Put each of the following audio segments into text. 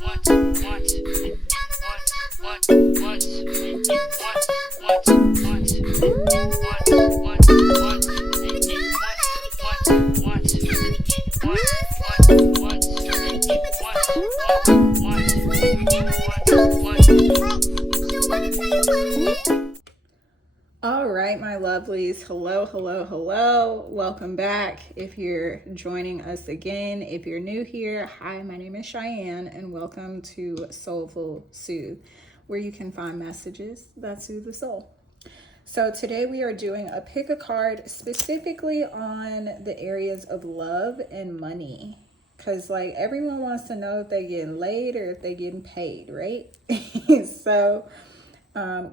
All right, my lovelies. Hello, hello, hello. Welcome back. If you're joining us again, if you're new here, hi, my name is Cheyenne, and welcome to Soulful Soothe, where you can find messages that soothe the soul. So today we are doing a pick a card specifically on the areas of love and money. Because like everyone wants to know if they're getting laid or if they're getting paid, right? So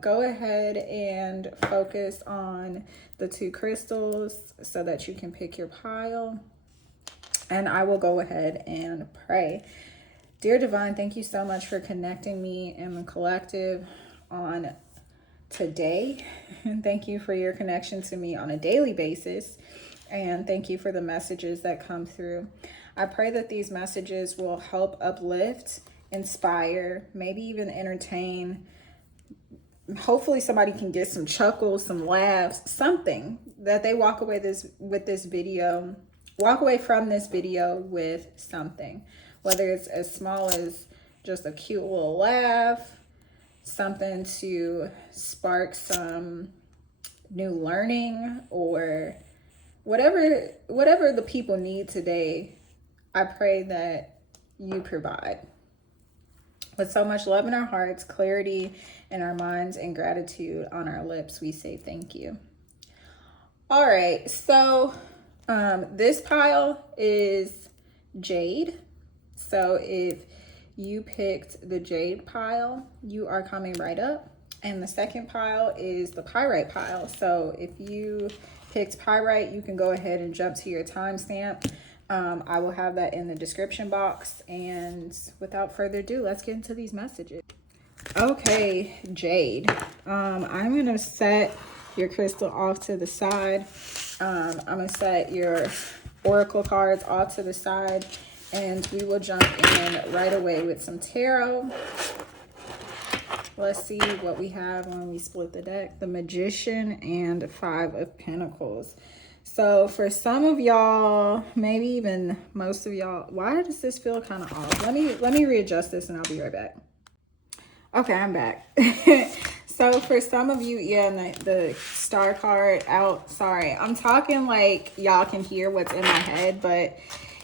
go ahead and focus on the two crystals so that you can pick your pile. And I will go ahead and pray. Dear Divine, thank you so much for connecting me and the collective on today. And thank you for your connection to me on a daily basis. And thank you for the messages that come through. I pray that these messages will help uplift, inspire, maybe even entertain. Hopefully somebody can get some chuckles, some laughs, something that they walk away from this video with something, whether it's as small as just a cute little laugh, something to spark some new learning, or whatever the people need today. I pray that you provide. With so much love in our hearts, clarity in our minds, and gratitude on our lips, we say thank you. All right, so this pile is Jade. So if you picked the Jade pile, you are coming right up. And the second pile is the Pyrite pile. So if you picked Pyrite, you can go ahead and jump to your timestamp. I will have that in the description box. And without further ado, let's get into these messages. Okay, Jade. I'm going to set your crystal off to the side. I'm going to set your oracle cards off to the side. And we will jump in right away with some tarot. Let's see what we have when we split the deck. The Magician and Five of Pentacles. So for some of y'all, maybe even most of y'all, why does this feel kind of off? Let me readjust this and I'll be right back. Okay, I'm back. So for some of you, yeah, and the star card out. Sorry, I'm talking like y'all can hear what's in my head, but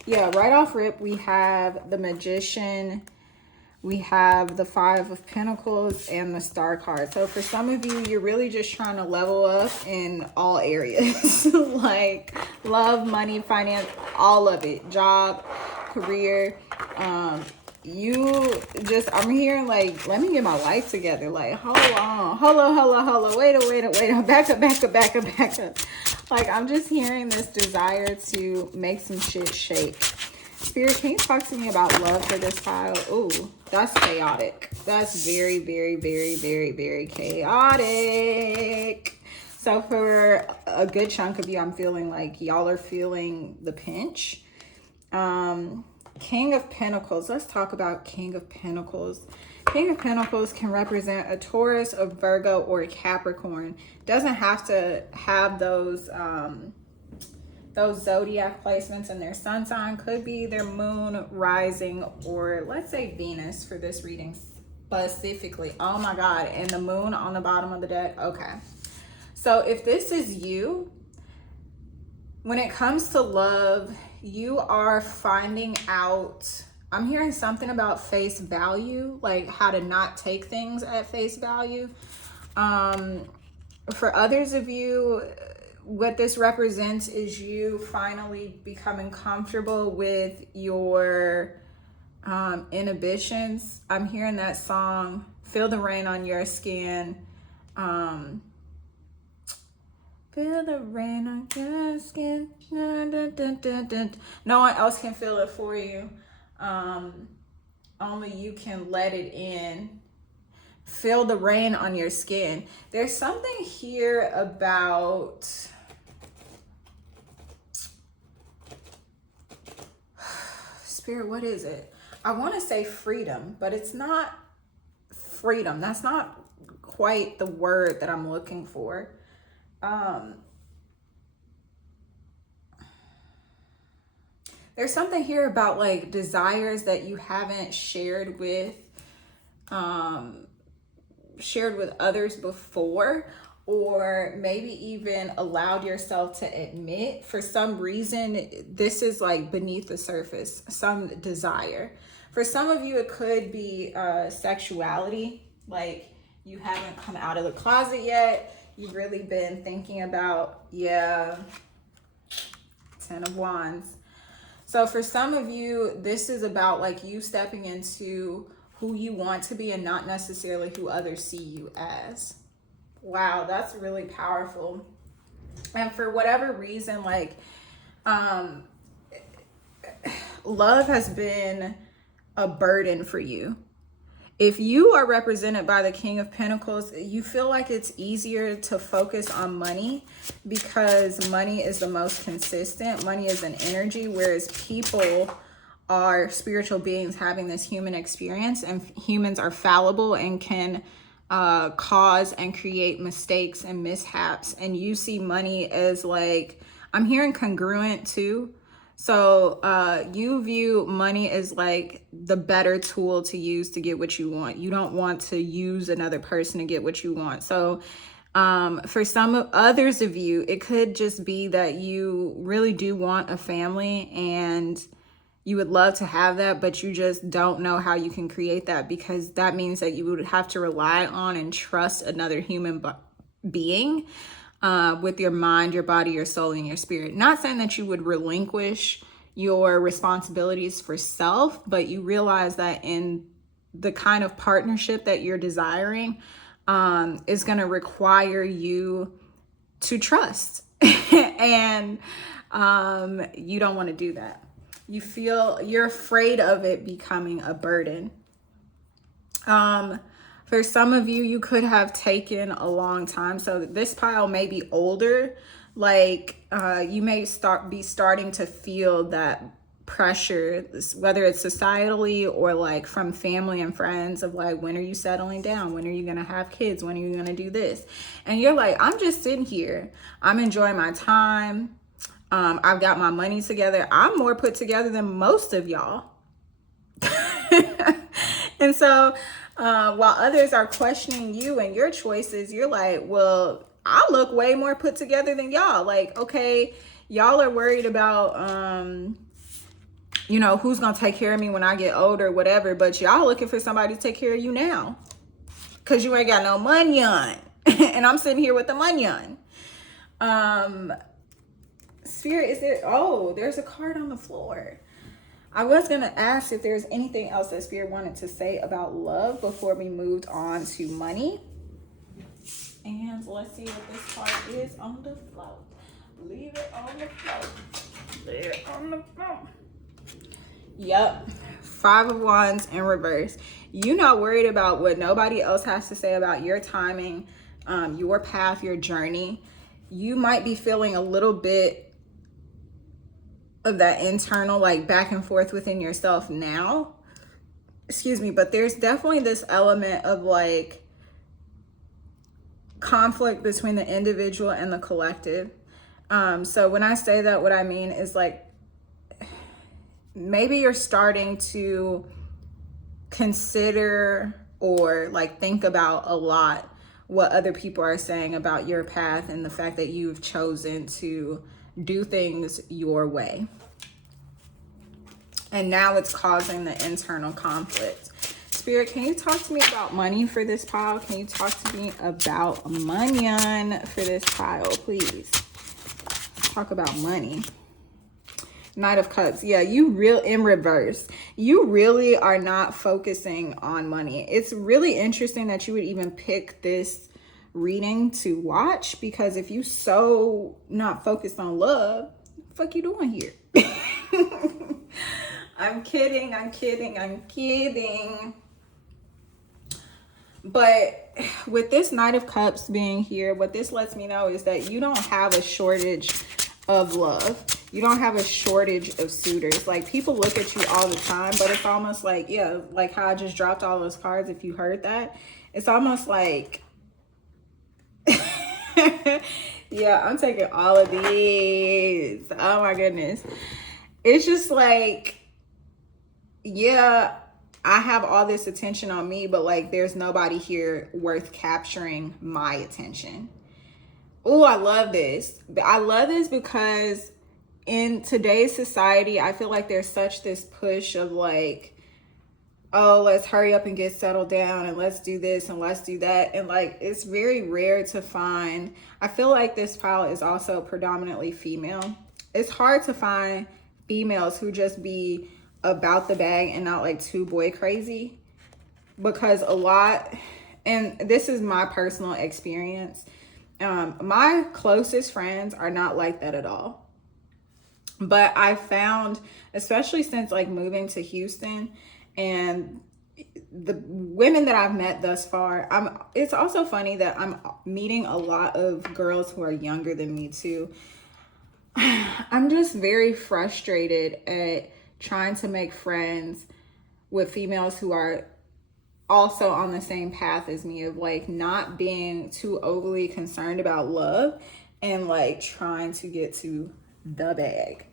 yeah, right off rip, we have the Magician, we have the Five of Pentacles, and the Star card. So for some of you, you're really just trying to level up in all areas. Like love, money, finance, all of it. Job, career. I'm hearing like, let me get my life together. Like, hold on. Hello. Wait a back up. Like, I'm just hearing this desire to make some shit shake. Spirit, can you talk to me about love for this pile? Ooh, that's chaotic. That's very, very, very, very, very chaotic. So for a good chunk of you, I'm feeling like y'all are feeling the pinch. King of Pentacles. Let's talk about King of Pentacles. King of Pentacles can represent a Taurus, a Virgo, or a Capricorn. Doesn't have to have those zodiac placements in their sun sign. Could be their moon, rising, or let's say Venus for this reading specifically. Oh my God, and the moon on the bottom of the deck. Okay. So if this is you, when it comes to love, you are finding out, I'm hearing something about face value, like how to not take things at face value. For others of you, what this represents is you finally becoming comfortable with your inhibitions. I'm hearing that song, Feel the Rain on Your Skin. Feel the rain on your skin. Dun, dun, dun, dun, dun. No one else can feel it for you. Only you can let it in. Feel the rain on your skin. There's something here about Spirit, what is it? I want to say freedom, but it's not freedom. That's not quite the word that I'm looking for. There's something here about like desires that you haven't shared with others before, or maybe even allowed yourself to admit. For some reason, this is like beneath the surface, some desire. For some of you, it could be sexuality, like you haven't come out of the closet yet. You've really been thinking about, yeah, 10 of Wands. So for some of you, this is about like you stepping into who you want to be and not necessarily who others see you as. Wow, that's really powerful. And for whatever reason, like love has been a burden for you. If you are represented by the King of Pentacles, you feel like it's easier to focus on money because money is the most consistent. Money is an energy, whereas people are spiritual beings having this human experience, and humans are fallible and can cause and create mistakes and mishaps. And you see money as like, I'm hearing congruent too. So you view money as like the better tool to use to get what you want. You don't want to use another person to get what you want. So for some of others of you, it could just be that you really do want a family and you would love to have that, but you just don't know how you can create that, because that means that you would have to rely on and trust another human being with your mind, your body, your soul, and your spirit. Not saying that you would relinquish your responsibilities for self, but you realize that in the kind of partnership that you're desiring is going to require you to trust. And you don't want to do that. You're afraid of it becoming a burden. For some of you, you could have taken a long time. So this pile may be older. Like you may be starting to feel that pressure, whether it's societally or like from family and friends, of like, when are you settling down? When are you going to have kids? When are you going to do this? And you're like, I'm just sitting here. I'm enjoying my time. I've got my money together. I'm more put together than most of y'all. And so while others are questioning you and your choices, you're like, well, I look way more put together than y'all. Like, okay, y'all are worried about, who's going to take care of me when I get older, whatever. But y'all looking for somebody to take care of you now, because you ain't got no money on. And I'm sitting here with the money on. Spirit, is there? Oh, there's a card on the floor. I was going to ask if there's anything else that Spirit wanted to say about love before we moved on to money. And let's see what this card is on the float. Leave it on the float. Leave it on the float. Yep. 5 of Wands in reverse. You're not worried about what nobody else has to say about your timing, your path, your journey. You might be feeling a little bit of that internal like back and forth within yourself now. Excuse me, but there's definitely this element of like conflict between the individual and the collective. So when I say that, what I mean is like, maybe you're starting to consider or like think about a lot what other people are saying about your path and the fact that you've chosen to do things your way. And now it's causing the internal conflict. Spirit, can you talk to me about money for this pile? Can you talk to me about money for this pile, please? Talk about money. Knight of Cups. Yeah, in reverse. You really are not focusing on money. It's really interesting that you would even pick this reading to watch, because if you so not focused on love, what the fuck you doing here? I'm kidding. But with this Knight of Cups being here, what this lets me know is that you don't have a shortage of love. You don't have a shortage of suitors. Like, people look at you all the time, but it's almost like, yeah, like how I just dropped all those cards, if you heard that. It's almost like, yeah, I'm taking all of these. Oh my goodness. It's just like, yeah, I have all this attention on me, but like there's nobody here worth capturing my attention. Oh, I love this. I love this because in today's society, I feel like there's such this push of like, oh, let's hurry up and get settled down, and let's do this and let's do that. And like, it's very rare to find, I feel like this pile is also predominantly female. It's hard to find females who just be about the bag and not like too boy crazy, because a lot, and this is my personal experience, my closest friends are not like that at all. But I found, especially since like moving to Houston, and the women that I've met thus far, it's also funny that I'm meeting a lot of girls who are younger than me too. I'm just very frustrated at trying to make friends with females who are also on the same path as me, of like not being too overly concerned about love and like trying to get to the bag.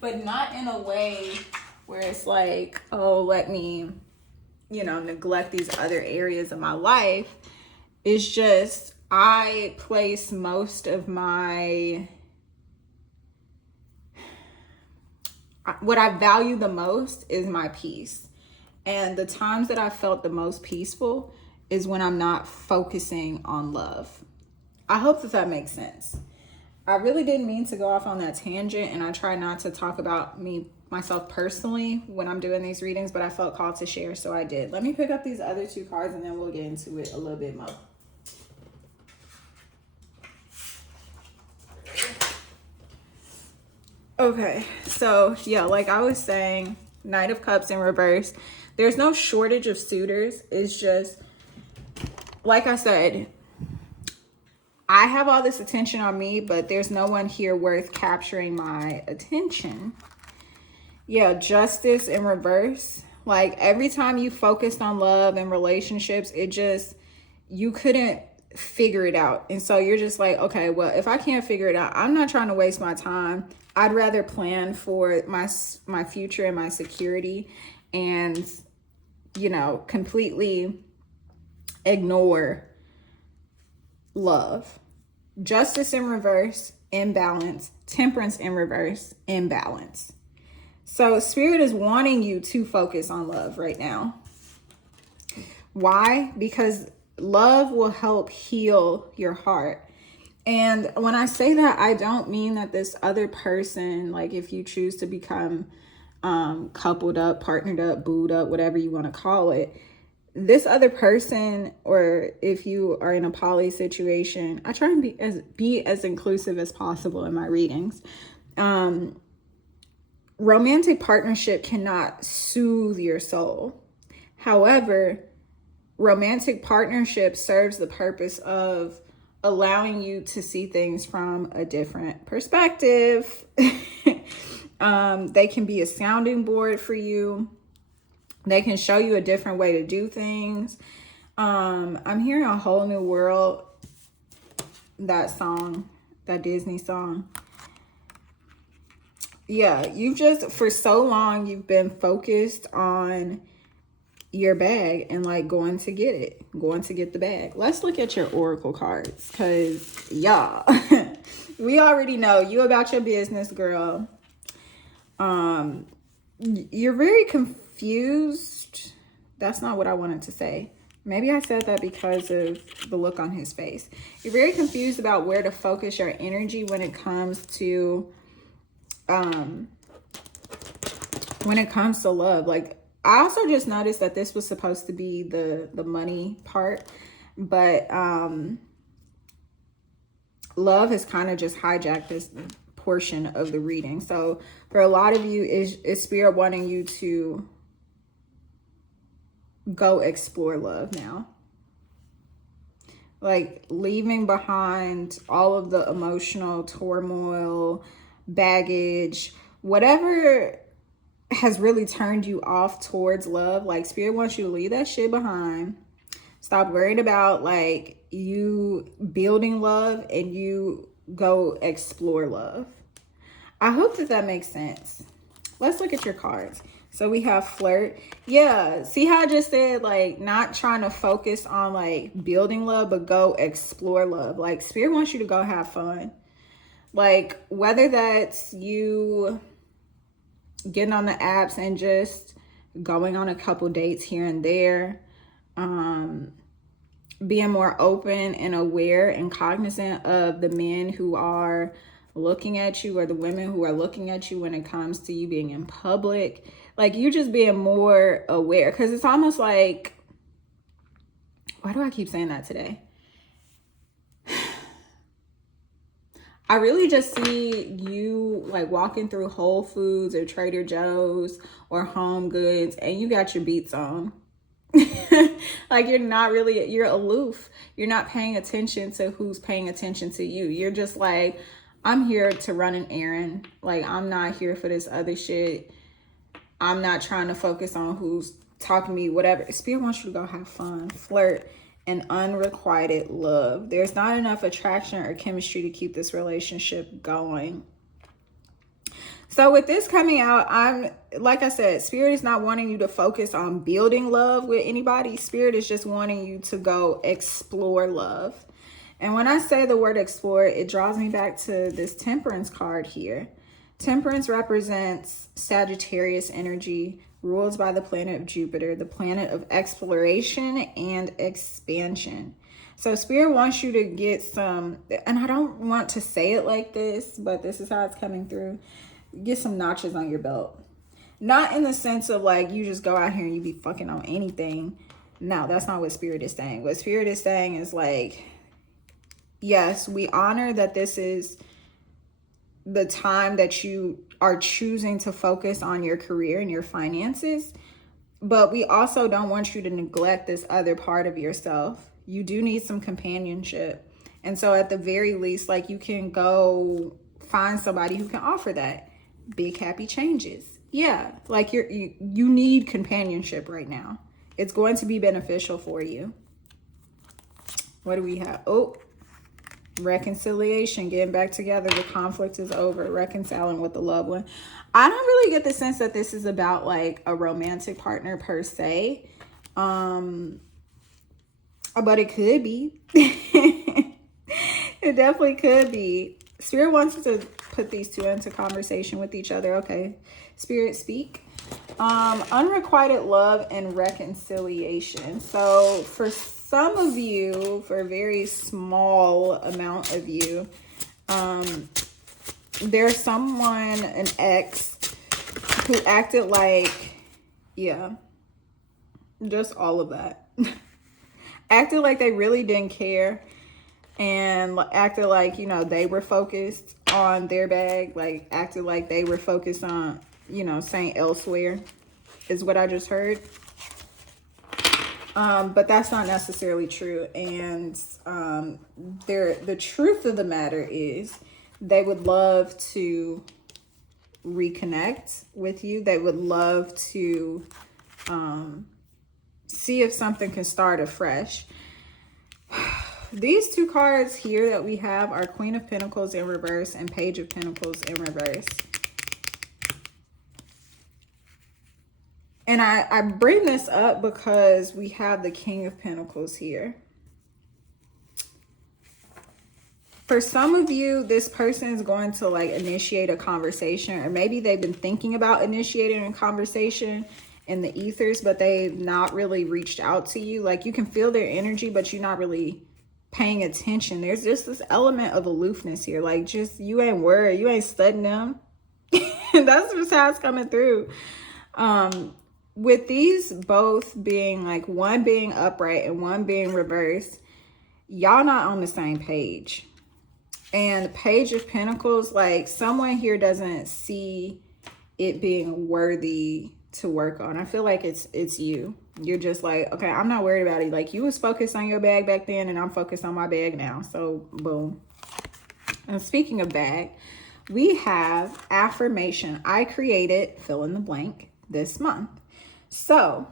But not in a way where it's like, oh, let me, neglect these other areas of my life. It's just, I place most of what I value the most is my peace. And the times that I felt the most peaceful is when I'm not focusing on love. I hope that makes sense. I really didn't mean to go off on that tangent, and I try not to talk about myself personally when I'm doing these readings, but I felt called to share, so I did. Let me pick up these other two cards and then we'll get into it a little bit more. Okay, so yeah, like I was saying, Knight of Cups in reverse. There's no shortage of suitors. It's just, like I said, I have all this attention on me, but there's no one here worth capturing my attention. Yeah, Justice in reverse. Like, every time you focused on love and relationships, you couldn't figure it out. And so you're just like, okay, well, if I can't figure it out, I'm not trying to waste my time. I'd rather plan for my future and my security and, completely ignore love. Justice in reverse, imbalance. Temperance in reverse, imbalance. So Spirit is wanting you to focus on love right now. Why? Because love will help heal your heart. And when I say that, I don't mean that this other person, like if you choose to become coupled up, partnered up, booed up, whatever you want to call it, this other person, or if you are in a poly situation, I try and be as inclusive as possible in my readings. Romantic partnership cannot soothe your soul. However, romantic partnership serves the purpose of allowing you to see things from a different perspective. They can be a sounding board for you. They can show you a different way to do things. I'm hearing A Whole New World, that song, that Disney song. Yeah, for so long, you've been focused on your bag and like going to get the bag. Let's look at your oracle cards, because y'all, we already know you about your business, girl. You're very confused. That's not what I wanted to say. Maybe I said that because of the look on his face. You're very confused about where to focus your energy when it comes to love. Like, I also just noticed that this was supposed to be the money part, but love has kind of just hijacked this portion of the reading. So for a lot of you, is Spirit wanting you to go explore love now. Like, leaving behind all of the emotional turmoil, baggage, whatever has really turned you off towards love. Like, Spirit wants you to leave that shit behind. Stop worrying about like you building love and you go explore love. I hope that that makes sense. Let's look at your cards. So we have flirt. Yeah, see how I just said, like, not trying to focus on like building love, but go explore love. Like, Spirit wants you to go have fun. Like, whether that's you getting on the apps and just going on a couple dates here and there, being more open and aware and cognizant of the men who are looking at you or the women who are looking at you when it comes to you being in public. Like, you just being more aware, because it's almost like, why do I keep saying that today? I really just see you like walking through Whole Foods or Trader Joe's or Home Goods and you got your beats on. Like, you're aloof. You're not paying attention to who's paying attention to you. You're just like, I'm here to run an errand. Like, I'm not here for this other shit. I'm not trying to focus on who's talking to me, whatever. Spirit wants you to go have fun, flirt, and unrequited love. There's not enough attraction or chemistry to keep this relationship going. So with this coming out, like I said, Spirit is not wanting you to focus on building love with anybody. Spirit is just wanting you to go explore love. And when I say the word explore, it draws me back to this Temperance card here. Temperance represents Sagittarius energy, ruled by the planet of Jupiter, the planet of exploration and expansion. So Spirit wants you to get some, and I don't want to say it like this, but this is how it's coming through. Get some notches on your belt. Not in the sense of like you just go out here and you be fucking on anything. No, that's not what Spirit is saying. What Spirit is saying is like, yes, we honor that this is the time that you are choosing to focus on your career and your finances, but we also don't want you to neglect this other part of yourself. You do need some companionship. And so at the very least, like, you can go find somebody who can offer that. Big happy changes. Yeah, like you need companionship right now. It's going to be beneficial for you. What do we have? Oh, reconciliation, getting back together. The conflict is over. Reconciling with the loved one. I don't really get the sense that this is about like a romantic partner per se. But it could be. It definitely could be. Spirit wants to put these two into conversation with each other. Okay, Spirit, speak. Unrequited love and reconciliation. So for some of you, for a very small amount of you, there's someone, an ex, who acted like, yeah, just all of that. Acted like they really didn't care, and acted like, you know, they were focused on their bag, like acted like they were focused on, you know, saying elsewhere, is what I just heard. But that's not necessarily true. And the truth of the matter is they would love to reconnect with you. They would love to see if something can start afresh. These two cards here that we have are Queen of Pentacles in reverse and Page of Pentacles in reverse. And I bring this up because we have the King of Pentacles here. For some of you, this person is going to like initiate a conversation, or maybe they've been thinking about initiating a conversation in the ethers, but they've not really reached out to you. Like, you can feel their energy, but you're not really paying attention. There's just this element of aloofness here. Like, just, you ain't worried. You ain't studying them. That's just how it's coming through. With these both being like, one being upright and one being reversed, y'all not on the same page. And Page of Pentacles, like, someone here doesn't see it being worthy to work on. I feel like it's you. You're just like, okay, I'm not worried about it. Like, you was focused on your bag back then, and I'm focused on my bag now. So boom. And speaking of bag, we have affirmation. I created fill in the blank this month. So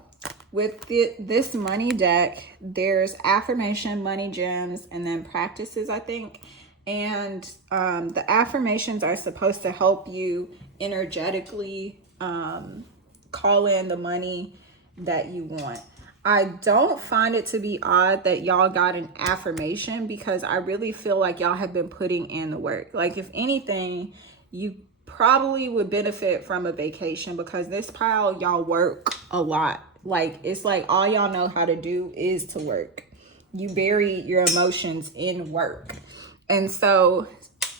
with this money deck, there's affirmation, money gems, and then practices, I think. And the affirmations are supposed to help you energetically call in the money that you want. I don't find it to be odd that y'all got an affirmation, because I really feel like y'all have been putting in the work. Like, if anything, you probably would benefit from a vacation, because this pile, y'all work a lot. Like, it's like all y'all know how to do is to work. You bury your emotions in work. And so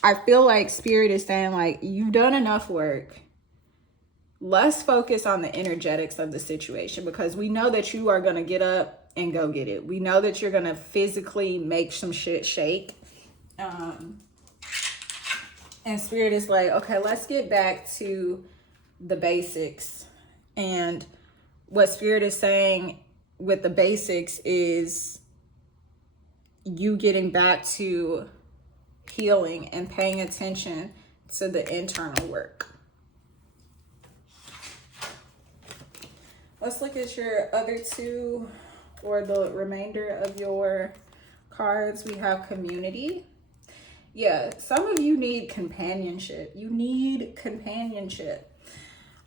I feel like Spirit is saying, like, you've done enough work. Let's focus on the energetics of the situation, because we know that you are going to get up and go get it. We know that you're going to physically make some shit shake. And Spirit is like, okay, let's get back to the basics. And what Spirit is saying with the basics is you getting back to healing and paying attention to the internal work. Let's look at your other two, or the remainder of your cards. We have community. Yeah, some of you need companionship. You need companionship.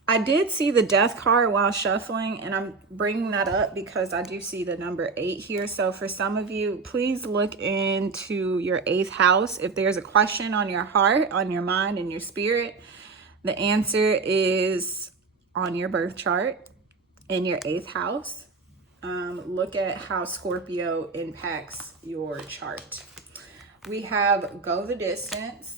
I did see the death card while shuffling, and I'm bringing that up because I do see the number 8 here. So for some of you, please look into your 8th house. If there's a question on your heart, on your mind, and your spirit, the answer is on your birth chart in your 8th house. Look at how Scorpio impacts your chart. We have go the distance.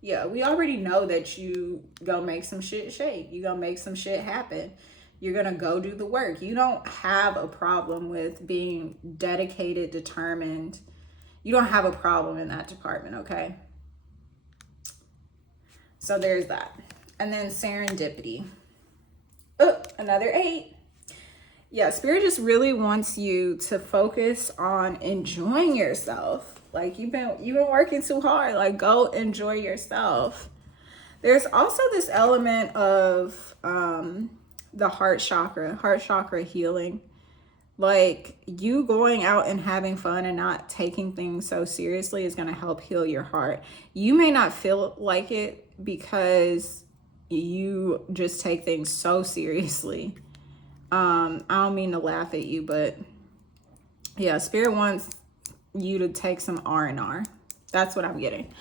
Yeah, we already know that you gonna make some shit shake. You gonna make some shit happen. You're gonna go do the work. You don't have a problem with being dedicated, determined. You don't have a problem in that department, okay? So there's that. And then serendipity. Oh, another 8. Yeah, Spirit just really wants you to focus on enjoying yourself. Like, you've been working too hard. Like, go enjoy yourself. There's also this element of the heart chakra healing. Like, you going out and having fun and not taking things so seriously is going to help heal your heart. You may not feel like it because you just take things so seriously. I don't mean to laugh at you, but yeah, Spirit wants you to take some R&R. That's what I'm getting.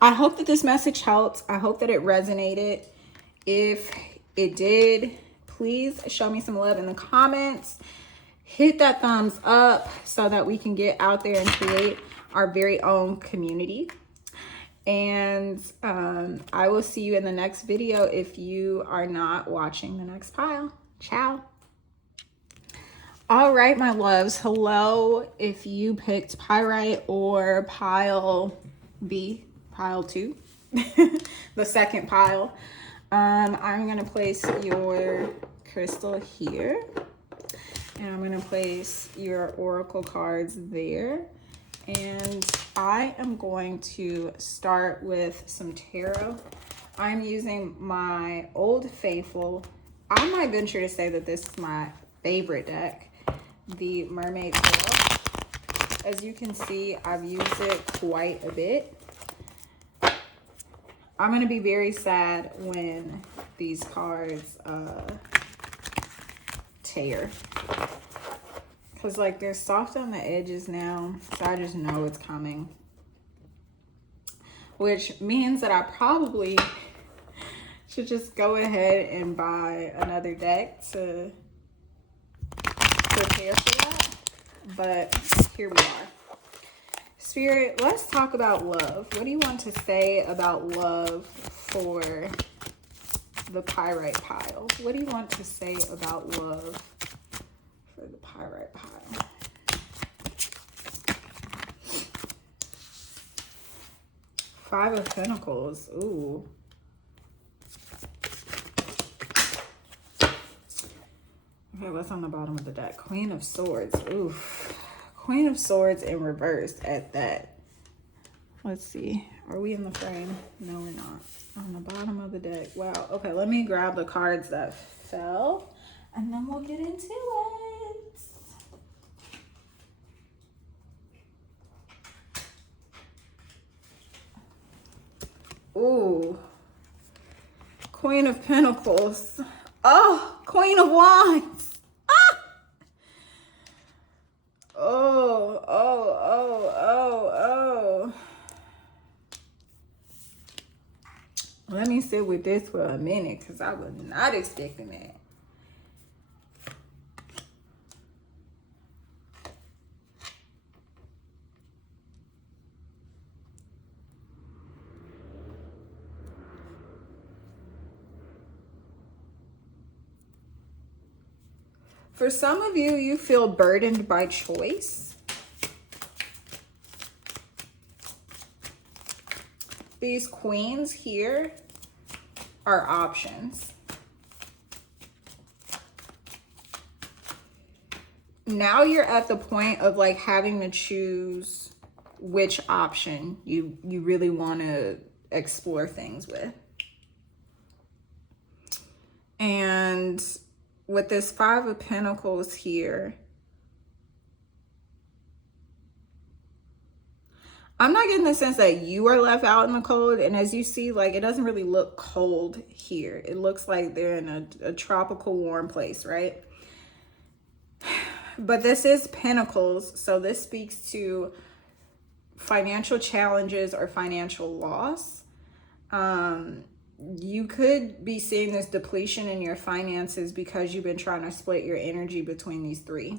I hope that this message helped. I hope that it resonated. If it did, please show me some love in the comments. Hit that thumbs up so that we can get out there and create our very own community. And I will see you in the next video if you are not watching the next pile. Ciao. All right, my loves. Hello. If you picked Pyrite or pile B, pile 2, the second pile, I'm going to place your crystal here. And I'm going to place your oracle cards there. And I am going to start with some tarot. I'm using my Old Faithful. I might venture to say that this is my favorite deck, the Mermaid Tarot. As you can see, I've used it quite a bit. I'm going to be very sad when these cards tear. Because, like, they're soft on the edges now, so I just know it's coming. Which means that I probably should just go ahead and buy another deck to prepare for that. But here we are. Spirit, let's talk about love. What do you want to say about love for the Pyrite pile? What do you want to say about love for the Pyrite pile? Five of Pentacles. Ooh. Okay, what's on the bottom of the deck? Queen of Swords. Oof. Queen of Swords in reverse at that. Let's see. Are we in the frame? No, we're not. On the bottom of the deck. Wow. Okay, let me grab the cards that fell and then we'll get into it. Ooh. Queen of Pentacles. Oh, Queen of Wands. Ah! Oh, oh, oh, oh, oh. Let me sit with this for a minute because I was not expecting that. For some of you, you feel burdened by choice. These queens here are options. Now you're at the point of like having to choose which option you really want to explore things with. And with this Five of Pentacles here, I'm not getting the sense that you are left out in the cold. And as you see, like, it doesn't really look cold here. It looks like they're in a tropical warm place, right? But this is Pentacles. So this speaks to financial challenges or financial loss. You could be seeing this depletion in your finances because you've been trying to split your energy between these three.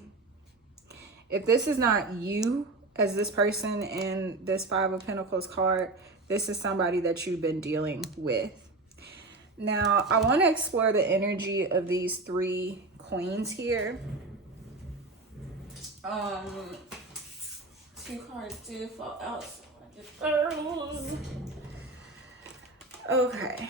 If this is not you as this person in this Five of Pentacles card, this is somebody that you've been dealing with. Now, I want to explore the energy of these three queens here. Two cards did fall out, so I get those. Okay.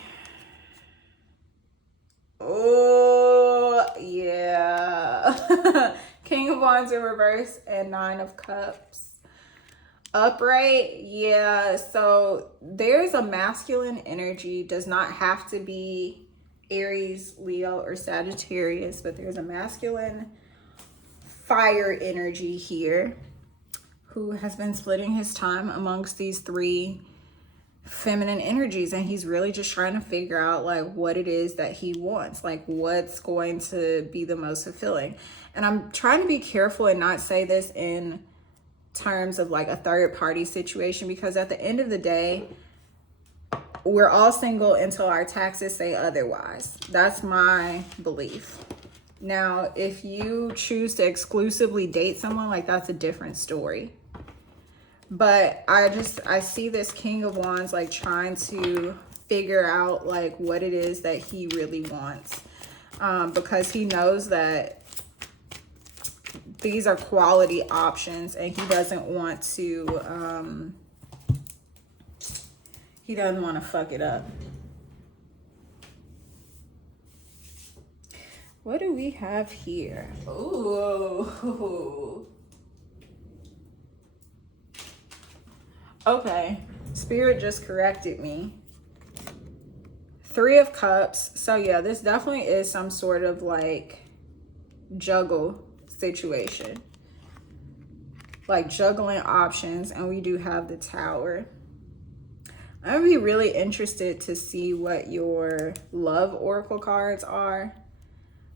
Oh, yeah. King of Wands in reverse and Nine of Cups. Upright, yeah. So there's a masculine energy. Does not have to be Aries, Leo, or Sagittarius, but there's a masculine fire energy here who has been splitting his time amongst these three feminine energies, and he's really just trying to figure out like what it is that he wants, like what's going to be the most fulfilling. And I'm trying to be careful and not say this in terms of like a third party situation, because at the end of the day, we're all single until our taxes say otherwise. That's my belief. Now, if you choose to exclusively date someone, like that's a different story. But I see this King of Wands like trying to figure out like what it is that he really wants, because he knows that these are quality options and he doesn't want to fuck it up. What do we have here? Ooh. Okay, Spirit just corrected me. Three of Cups. So yeah, this definitely is some sort of like juggle situation. Like juggling options, and we do have the Tower. I'm gonna be really interested to see what your love oracle cards are,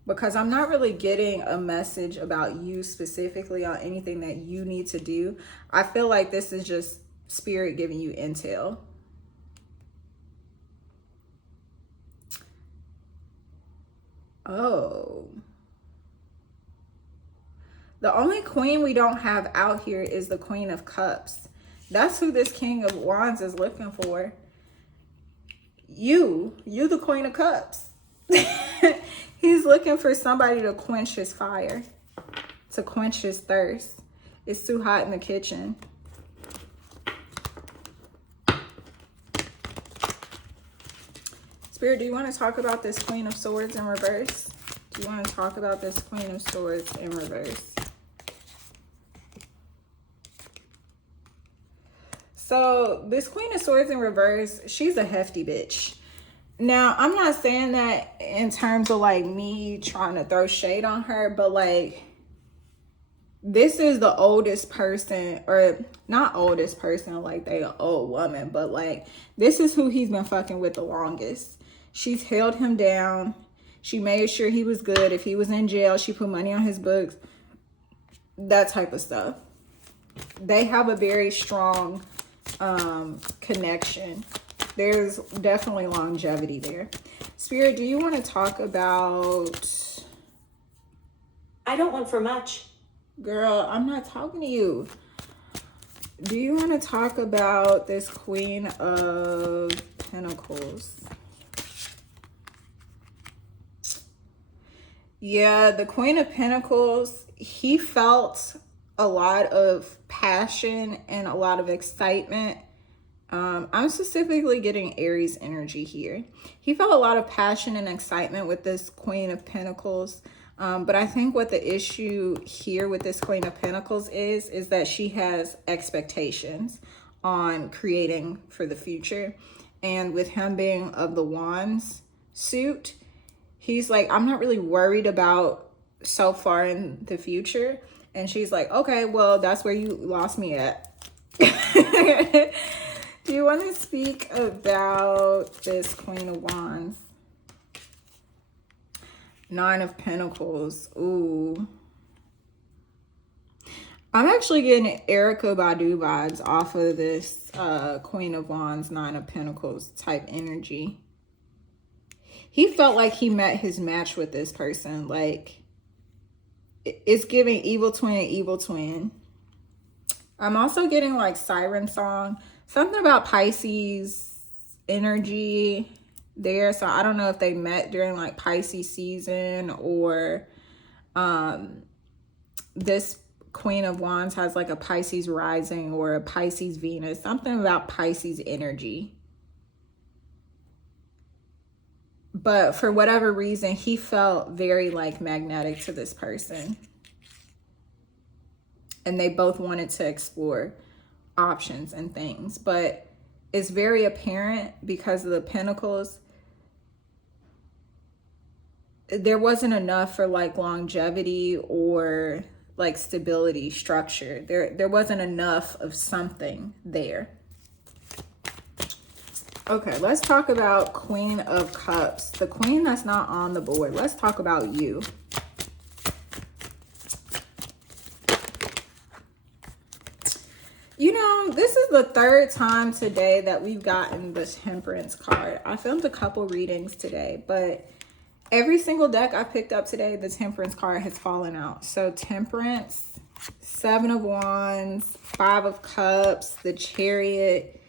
because I'm not really getting a message about you specifically on anything that you need to do. I feel like this is just Spirit giving you intel. Oh. The only queen we don't have out here is the Queen of Cups. That's who this King of Wands is looking for. You the Queen of Cups. He's looking for somebody to quench his fire, to quench his thirst. It's too hot in the kitchen. Spirit, do you want to talk about this Queen of Swords in reverse? Do you want to talk about this Queen of Swords in reverse? So this Queen of Swords in reverse, she's a hefty bitch. Now, I'm not saying that in terms of like me trying to throw shade on her, but like this is the oldest person, or not oldest person, like they an old woman, but like this is who he's been fucking with the longest. She's held him down. She made sure he was good. If he was in jail, she put money on his books. That type of stuff. They have a very strong connection. There's definitely longevity there. Spirit, do you want to talk about... I don't want for much. Girl, I'm not talking to you. Do you want to talk about this Queen of Pentacles? Yeah, the Queen of Pentacles, he felt a lot of passion and a lot of excitement. I'm specifically getting Aries energy here. He felt a lot of passion and excitement with this Queen of Pentacles. But I think what the issue here with this Queen of Pentacles is that she has expectations on creating for the future. And with him being of the Wands suit, he's like, I'm not really worried about so far in the future. And she's like, okay, well, that's where you lost me at. Do you want to speak about this Queen of Wands? Nine of Pentacles. Ooh. I'm actually getting Erykah Badu vibes off of this Queen of Wands, Nine of Pentacles type energy. He felt like he met his match with this person. Like, it's giving evil twin, evil twin. I'm also getting like siren song. Something about Pisces energy there. So I don't know if they met during like Pisces season, or this Queen of Wands has like a Pisces rising or a Pisces Venus. Something about Pisces energy. But for whatever reason, he felt very like magnetic to this person. And they both wanted to explore options and things. But it's very apparent because of the Pentacles, there wasn't enough for like longevity or like stability, structure. There wasn't enough of something there. Okay, let's talk about Queen of Cups. The queen that's not on the board. Let's talk about you. You know, this is the third time today that we've gotten the Temperance card. I filmed a couple readings today, but every single deck I picked up today, the Temperance card has fallen out. So Temperance, Seven of Wands, Five of Cups, the Chariot.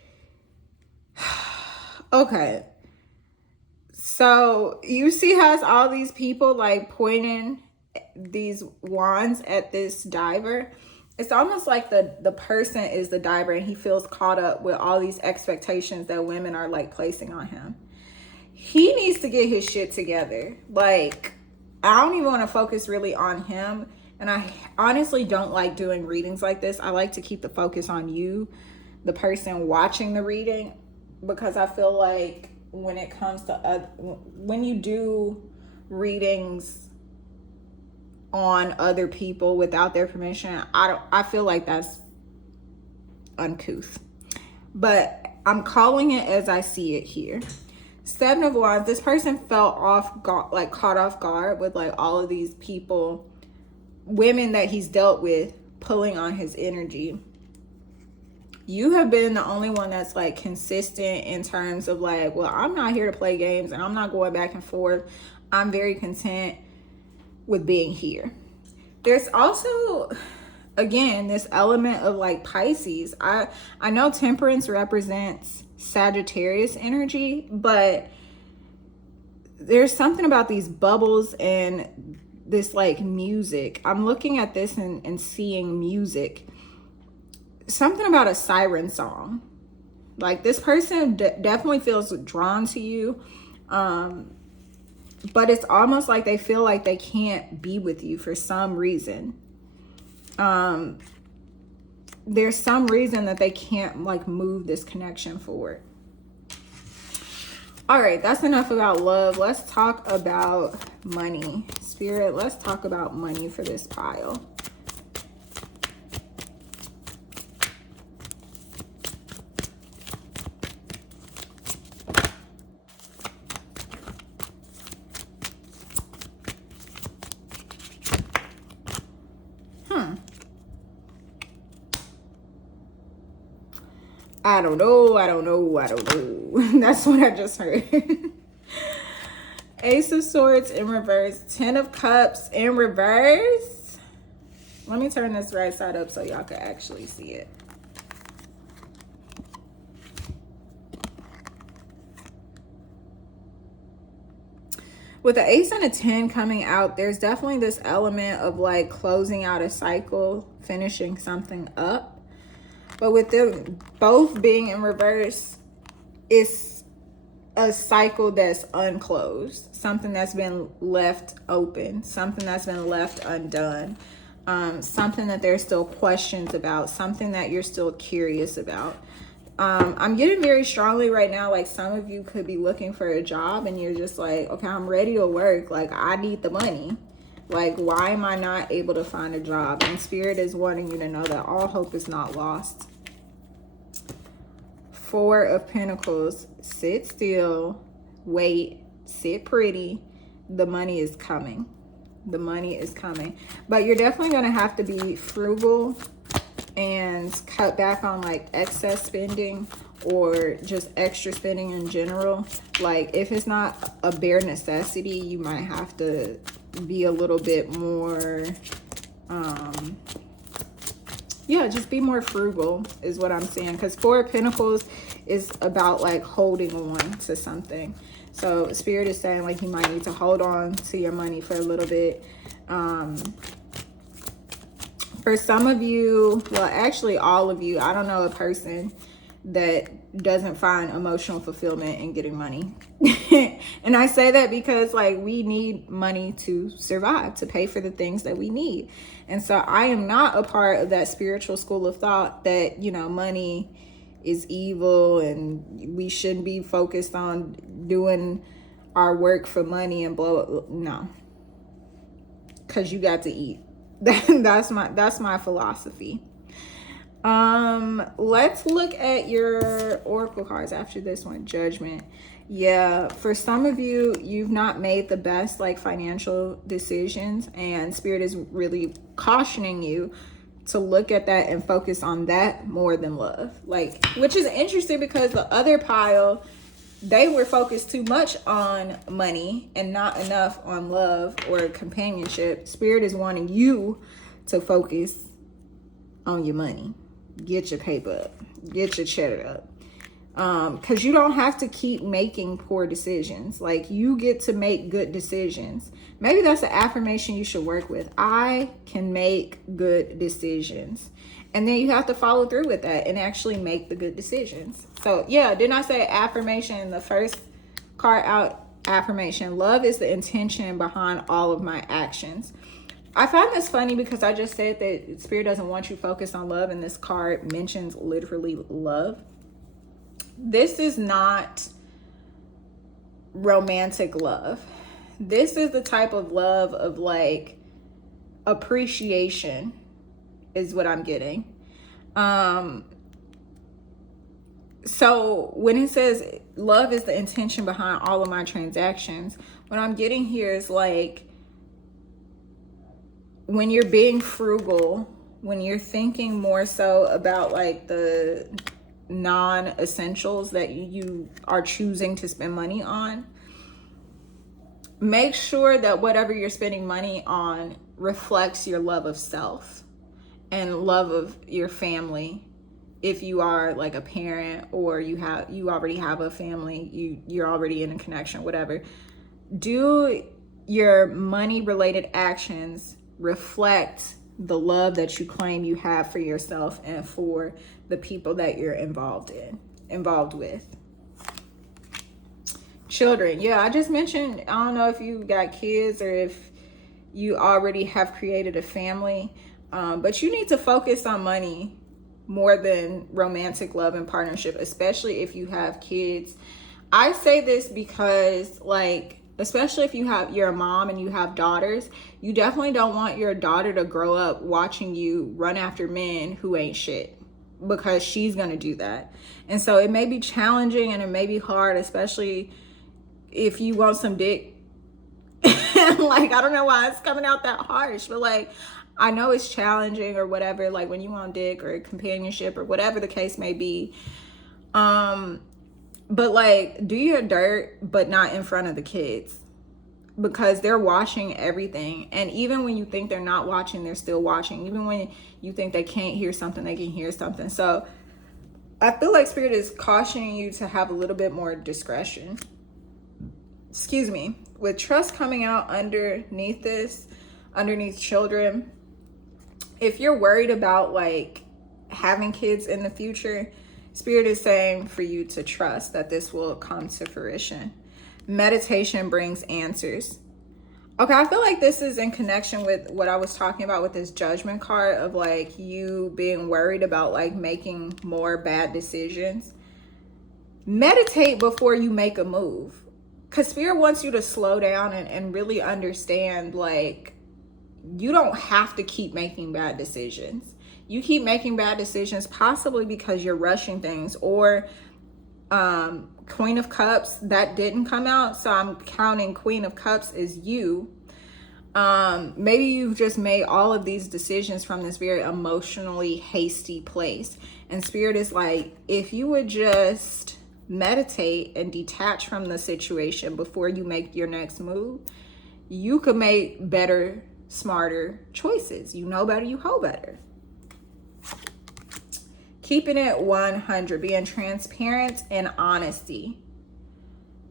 Okay. So you see how it's all these people like pointing these wands at this diver. It's almost like the person is the diver and he feels caught up with all these expectations that women are like placing on him. He needs to get his shit together. Like, I don't even want to focus really on him. And I honestly don't like doing readings like this. I like to keep the focus on you, the person watching the reading, because I feel like when it comes to when you do readings on other people without their permission, I feel like that's uncouth. But I'm calling it as I see it here. Seven of Wands, this person felt caught off guard with like all of these people, women that he's dealt with, pulling on his energy. You have been the only one that's like consistent in terms of like, well, I'm not here to play games and I'm not going back and forth. I'm very content with being here. There's also, again, this element of like Pisces. I know Temperance represents Sagittarius energy, but there's something about these bubbles and this like music. I'm looking at this and seeing music. Something about a siren song. Like, this person definitely feels drawn to you. But it's almost like they feel like they can't be with you for some reason. there's some reason that they can't like move this connection forward. All right, that's enough about love. Let's talk about money. Spirit, let's talk about money for this pile. I don't know. That's what I just heard. Ace of Swords in reverse. 10 of Cups in reverse. Let me turn this right side up so y'all can actually see it. With the Ace and a 10 coming out, there's definitely this element of like closing out a cycle, finishing something up. But with them both being in reverse, it's a cycle that's unclosed. Something that's been left open. Something that's been left undone. Something that there's still questions about. Something that you're still curious about. I'm getting very strongly right now, like some of you could be looking for a job and you're just like, okay, I'm ready to work. Like, I need the money. Like, why am I not able to find a job? And Spirit is wanting you to know that all hope is not lost. 4 of Pentacles. Sit still. Wait. Sit pretty. The money is coming. The money is coming. But you're definitely going to have to be frugal and cut back on like excess spending or just extra spending in general. Like, if it's not a bare necessity, you might have to be a little bit more yeah, just be more frugal is what I'm saying, because 4 of Pentacles is about like holding on to something. So Spirit is saying like you might need to hold on to your money for a little bit. For some of you, well, actually all of you, I don't know a person that doesn't find emotional fulfillment in getting money. And I say that because like we need money to survive, to pay for the things that we need. And so I am not a part of that spiritual school of thought that, you know, money is evil and we shouldn't be focused on doing our work for money and blow it. No, because you got to eat. That's my philosophy. Let's look at your oracle cards after this one. Judgment. Yeah, for some of you, you've not made the best like financial decisions, and Spirit is really cautioning you to look at that and focus on that more than love. Like, which is interesting because the other pile, they were focused too much on money and not enough on love or companionship. Spirit is wanting you to focus on your money. Get your paper up. Get your cheddar up. Because you don't have to keep making poor decisions. Like, you get to make good decisions. Maybe that's an affirmation you should work with. I can make good decisions. And then you have to follow through with that and actually make the good decisions. So yeah, didn't I say affirmation? The first card out, affirmation. Love is the intention behind all of my actions. I find this funny because I just said that Spirit doesn't want you focused on love, and this card mentions literally love. This is not romantic love. This is the type of love of like appreciation is what I'm getting. So when it says love is the intention behind all of my transactions, what I'm getting here is like when you're being frugal, when you're thinking more so about like the non-essentials that you are choosing to spend money on, make sure that whatever you're spending money on reflects your love of self and love of your family. If you are like a parent or you already have a family, you're already in a connection, whatever. Do your money related actions reflect the love that you claim you have for yourself and for the people that you're involved with. Children. Yeah, I just mentioned, I don't know if you got kids or if you already have created a family, but you need to focus on money more than romantic love and partnership, especially if you have kids. I say this because, like, especially if you're a mom and you have daughters, you definitely don't want your daughter to grow up watching you run after men who ain't shit, because she's gonna do that. And so it may be challenging and it may be hard, especially if you want some dick. Like, I don't know why it's coming out that harsh, but like, I know it's challenging or whatever, like when you want dick or companionship or whatever the case may be. But like, do your dirt, but not in front of the kids, because they're watching everything. And even when you think they're not watching, they're still watching. Even when you think they can't hear something, they can hear something. So I feel like Spirit is cautioning you to have a little bit more discretion. Excuse me. With trust coming out underneath this, underneath children, if you're worried about like having kids in the future, Spirit is saying for you to trust that this will come to fruition. Meditation brings answers. Okay, I feel like this is in connection with what I was talking about with this Judgment card of like you being worried about like making more bad decisions. Meditate before you make a move, because Spirit wants you to slow down and really understand, like, you don't have to keep making bad decisions. You keep making bad decisions possibly because you're rushing things, or Queen of Cups, that didn't come out, so I'm counting Queen of Cups as you. Maybe you've just made all of these decisions from this very emotionally hasty place, and Spirit is like, if you would just meditate and detach from the situation before you make your next move, you could make better, smarter choices. You know better, you hoe better. Keeping it 100, being transparent and honesty.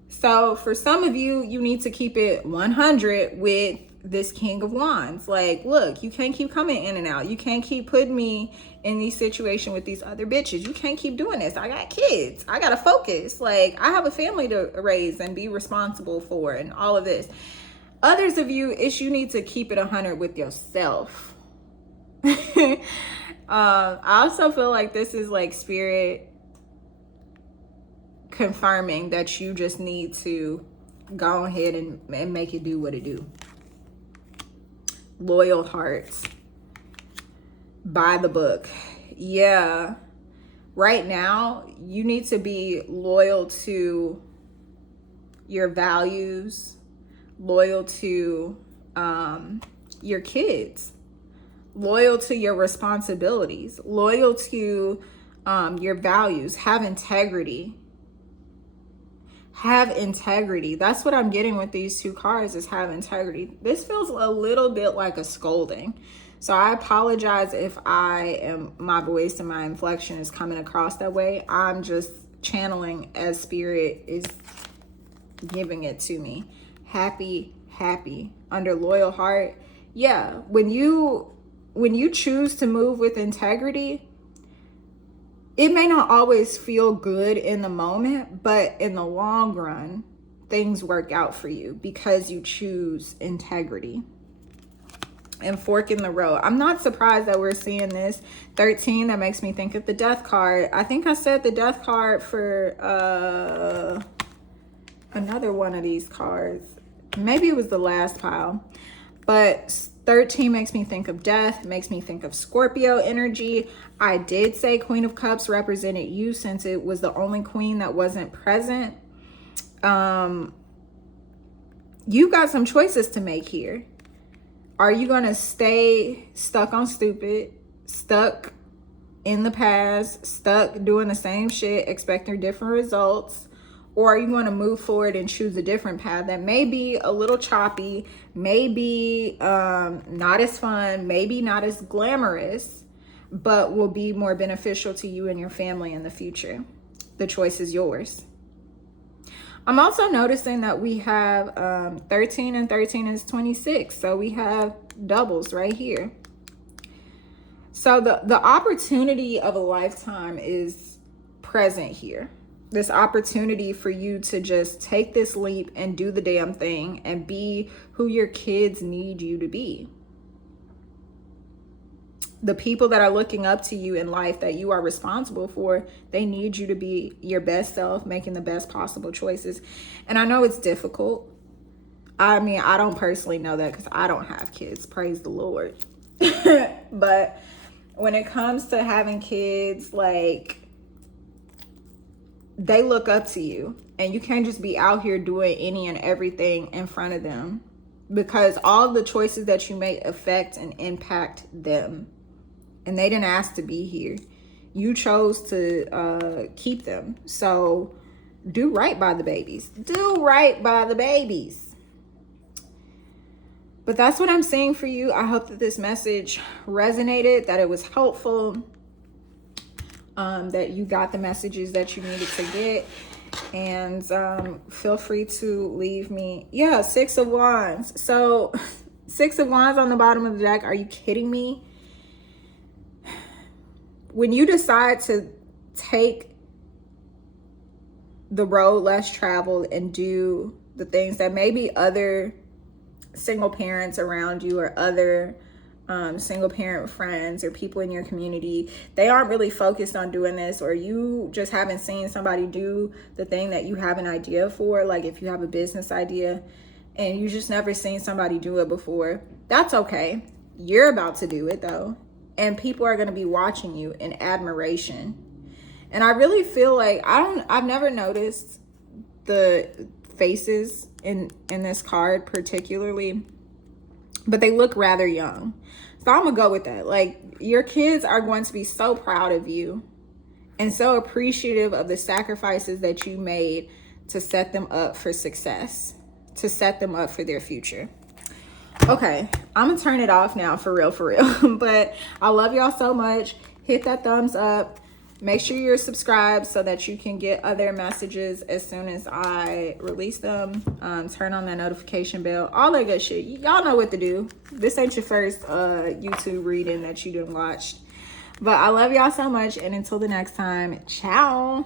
So for some of you, you need to keep it 100 with this King of Wands. Like, look, you can't keep coming in and out. You can't keep putting me in these situations with these other bitches. You can't keep doing this. I got kids. I got to focus. Like, I have a family to raise and be responsible for and all of this. Others of you, you need to keep it 100 with yourself. I also feel like this is like Spirit confirming that you just need to go ahead and make it do what it do. Loyal hearts. By the book. Yeah. Right now, you need to be loyal to your values, loyal to your kids, loyal to your responsibilities, loyal to your values. Have integrity. Have integrity. That's what I'm getting with these two cards, is have integrity. This feels a little bit like a scolding. So I apologize if my voice and my inflection is coming across that way. I'm just channeling as Spirit is giving it to me. Happy. Under loyal heart. Yeah, when you choose to move with integrity, it may not always feel good in the moment, but in the long run, things work out for you because you choose integrity. And fork in the road. I'm not surprised that we're seeing this 13. That makes me think of the Death card. I think I said the Death card for another one of these cards. Maybe it was the last pile. But 13 makes me think of death, makes me think of Scorpio energy. I did say Queen of Cups represented you, since it was the only queen that wasn't present. You've got some choices to make here. Are you going to stay stuck on stupid, stuck in the past, stuck doing the same shit, expecting different results? Or are you going to move forward and choose a different path that may be a little choppy, maybe not as fun, maybe not as glamorous, but will be more beneficial to you and your family in the future? The choice is yours. I'm also noticing that we have 13 and 13 is 26. So we have doubles right here. So the opportunity of a lifetime is present here. This opportunity for you to just take this leap and do the damn thing and be who your kids need you to be. The people that are looking up to you in life that you are responsible for, they need you to be your best self, making the best possible choices. And I know it's difficult. I mean, I don't personally know that because I don't have kids, praise the Lord. But when it comes to having kids, like, they look up to you, and you can't just be out here doing any and everything in front of them, because all the choices that you make affect and impact them. And they didn't ask to be here. You chose to keep them. So do right by the babies. Do right by the babies. But that's what I'm saying for you. I hope that this message resonated, that it was helpful, that you got the messages that you needed to get. And feel free to leave me. Yeah, 6 of Wands. So 6 of Wands on the bottom of the deck. Are you kidding me? When you decide to take the road less traveled and do the things that maybe other single parents around you or other single parent friends or people in your community, they aren't really focused on doing this, or you just haven't seen somebody do the thing that you have an idea for. Like if you have a business idea and you just never seen somebody do it before, that's okay. You're about to do it though. And people are going to be watching you in admiration. And I really feel like I've never noticed the faces in this card particularly, but they look rather young. So I'm gonna go with that. Like, your kids are going to be so proud of you and so appreciative of the sacrifices that you made to set them up for success, to set them up for their future. Okay, I'm gonna turn it off now, for real. But I love y'all so much. Hit that thumbs up. Make sure you're subscribed so that you can get other messages as soon as I release them. Turn on that notification bell, all that good shit. Y'all know what to do. This ain't your first YouTube reading that you done watched. But I love y'all so much, and until the next time, ciao.